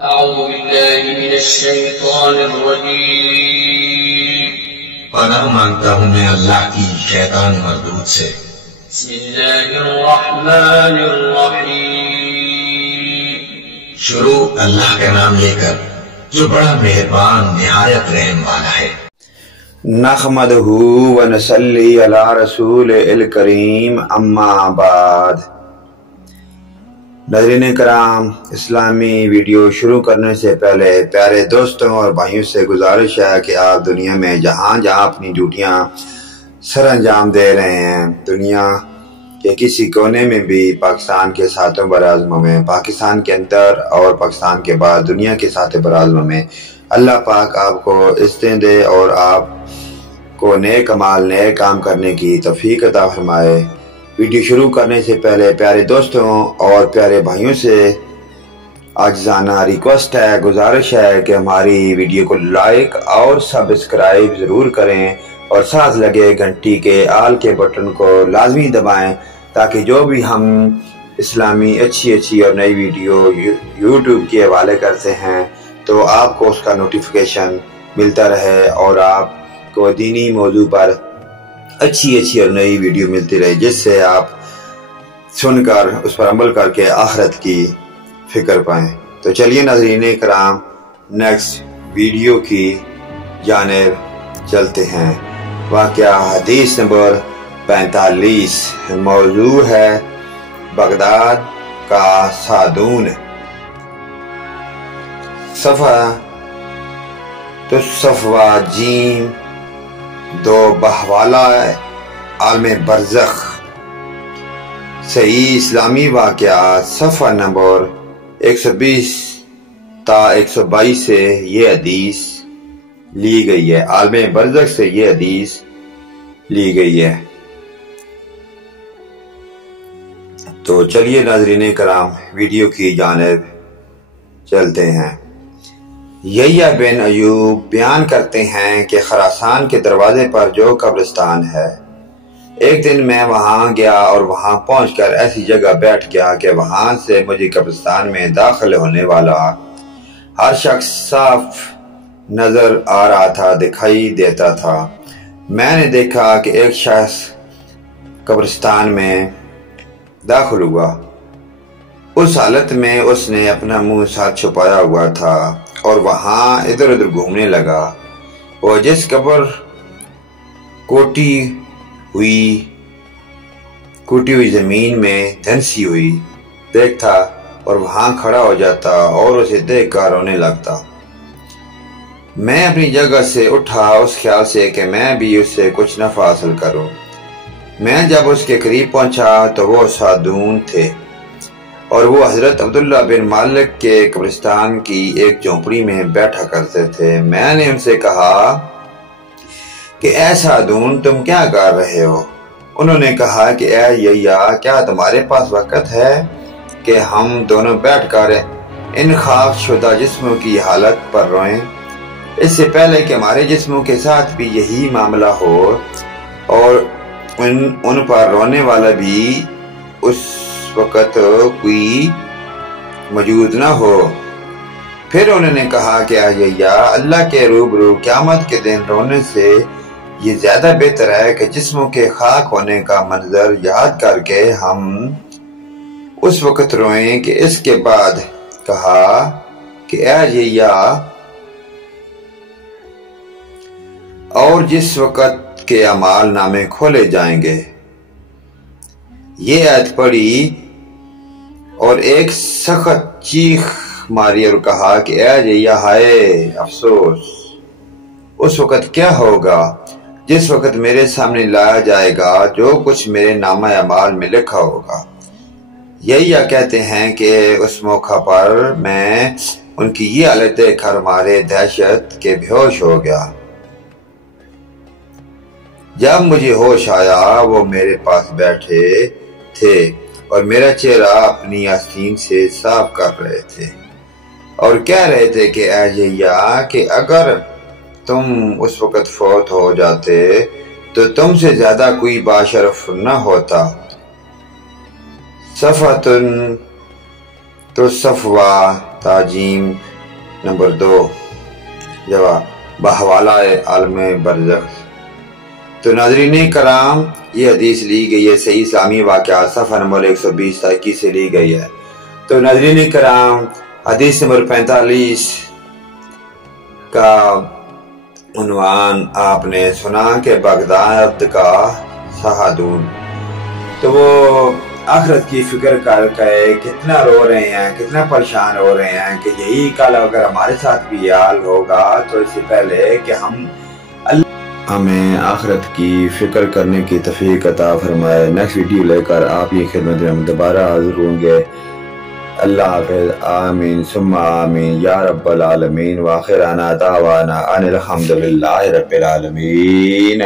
أعوذ بالله من الشيطان الرجيم پناہ مانگتا ہوں میں اللہ کی شیطان مردود سے۔ بسم الله الرحمن الرحيم شروع اللہ کا نام لے کر جو بڑا مہربان نہایت رحم والا ہے۔ نحمدہ ونصلی علی رسول الکریم اما بعد۔ ناظرین کرام، اسلامی ویڈیو شروع کرنے سے پہلے پیارے دوستوں اور بھائیوں سے گزارش ہے کہ آپ دنیا میں جہاں جہاں اپنی ڈیوٹیاں سر انجام دے رہے ہیں، دنیا کے کسی کونے میں بھی پاکستان کے ساتوں براعظموں میں، پاکستان کے اندر اور پاکستان کے بعد دنیا کے ساتوں براعظموں میں اللہ پاک آپ کو عزتیں دے اور آپ کو نیک اعمال نیک کام کرنے کی توفیق عطا فرمائے۔ ویڈیو شروع کرنے سے پہلے پیارے دوستوں اور پیارے بھائیوں سے عاجزانہ ریکویسٹ ہے، گزارش ہے کہ ہماری ویڈیو کو لائک اور سبسکرائب ضرور کریں اور ساتھ لگے گھنٹی کے آل کے بٹن کو لازمی دبائیں تاکہ جو بھی ہم اسلامی اچھی اور نئی ویڈیو یوٹیوب کے حوالے کرتے ہیں تو آپ کو اس کا نوٹیفیکیشن ملتا رہے اور آپ کو دینی موضوع پر اچھی اور نئی ویڈیو ملتی رہے، جس سے آپ سن کر اس پر عمل کر کے آخرت کی فکر پائیں۔ تو چلیے ناظرین کرام، نیکسٹ ویڈیو کی جانب چلتے ہیں۔ واقعہ حدیث نمبر 45، موضوع ہے بغداد کا سادون۔ صفحہ تصفوہ جیم دو بہوالا عالم برزخ صحیح اسلامی واقعات صفحہ نمبر 120 تا 122 سے یہ حدیث لی گئی ہے، عالم برزخ سے یہ حدیث لی گئی ہے۔ تو چلیے ناظرین کرام ویڈیو کی جانب چلتے ہیں۔ یحییٰ بن ایوب بیان کرتے ہیں کہ خراسان کے دروازے پر جو قبرستان ہے، ایک دن میں وہاں گیا اور وہاں پہنچ کر ایسی جگہ بیٹھ گیا کہ وہاں سے مجھے قبرستان میں داخل ہونے والا ہر شخص صاف نظر آ رہا تھا، دکھائی دیتا تھا۔ میں نے دیکھا کہ ایک شخص قبرستان میں داخل ہوا، اس حالت میں اس نے اپنا منہ ساتھ چھپایا ہوا تھا اور وہاں ادھر ادھر گھومنے لگا۔ وہ جس قبر کوٹی ہوئی زمین میں دھنسی ہوئی دیکھتا اور وہاں کھڑا ہو جاتا اور اسے دیکھ کر رونے لگتا۔ میں اپنی جگہ سے اٹھا اس خیال سے کہ میں بھی اس سے کچھ نفع حاصل کروں۔ میں جب اس کے قریب پہنچا تو وہ سادون تھے اور وہ حضرت عبداللہ بن مالک کے قبرستان کی ایک جھونپڑی میں بیٹھا کرتے تھے۔ میں نے ان سے کہا کہ اے سادون، تم کیا کر رہے ہو؟ انہوں نے کہا کہ اے یحییٰ، کیا تمہارے پاس وقت ہے کہ ہم دونوں بیٹھ کر ان خاک شدہ جسموں کی حالت پر روئیں، اس سے پہلے کہ ہمارے جسموں کے ساتھ بھی یہی معاملہ ہو اور ان پر رونے والا بھی اس وقت کوئی موجود نہ ہو؟ پھر انہوں نے کہا کہ یحییٰ، اللہ کے روبرو قیامت کے دن رونے سے یہ زیادہ بہتر ہے کہ جسموں کے خاک ہونے کا منظر یاد کر کے ہم اس وقت روئیں کہ اس کے بعد کہا کہ اے یحییٰ، اور جس وقت کے اعمال نامے کھولے جائیں گے۔ یہ آیت پڑھی اور ایک سخت چیخ ماری اور کہا کہ اے یحییٰ، ہائے افسوس، اس وقت کیا ہوگا جس وقت میرے سامنے لایا جائے گا جو کچھ میرے نامہ اعمال میں لکھا ہوگا۔ یحییٰ کہتے ہیں کہ اس موقع پر میں ان کی یہ حالت دیکھ کر مارے دہشت کے بے ہوش ہو گیا۔ جب مجھے ہوش آیا وہ میرے پاس بیٹھے تھے اور میرا چہرہ اپنی آستین سے صاف کر رہے تھے اور کہہ رہے تھے کہ اے یحییٰ، کہ اگر تم اس وقت فوت ہو جاتے تو تم سے زیادہ کوئی باشرف نہ ہوتا۔ صفحہ تصفوہ تعجیم نمبر 2 جواب بحوالہ عالم برزخ۔ تو ناظرین کرام یہ حدیث لی گئی ہے صحیح اسلامی واقعات صفحہ نمبر 120 سے لی گئی ہے۔ تو ناظرین کرام حدیث نمبر 45 کا عنوان آپ نے سنا کہ بغداد کا شہادون، تو وہ آخرت کی فکر کر کے کتنا رو رہے ہیں، کتنا پریشان ہو رہے ہیں کہ یہی کل اگر ہمارے ساتھ بھی یہ حال ہوگا تو اس سے پہلے کہ ہمیں آخرت کی فکر کرنے کی توفیق عطا فرمائے۔ نیکسٹ ویڈیو لے کر آپ کی خدمت میں ہم دوبارہ حاضر ہوں گے۔ اللہ حافظ، آمین ثم آمین یا رب العالمین، وآخرنا دعوانا ان الحمدللہ رب العالمین۔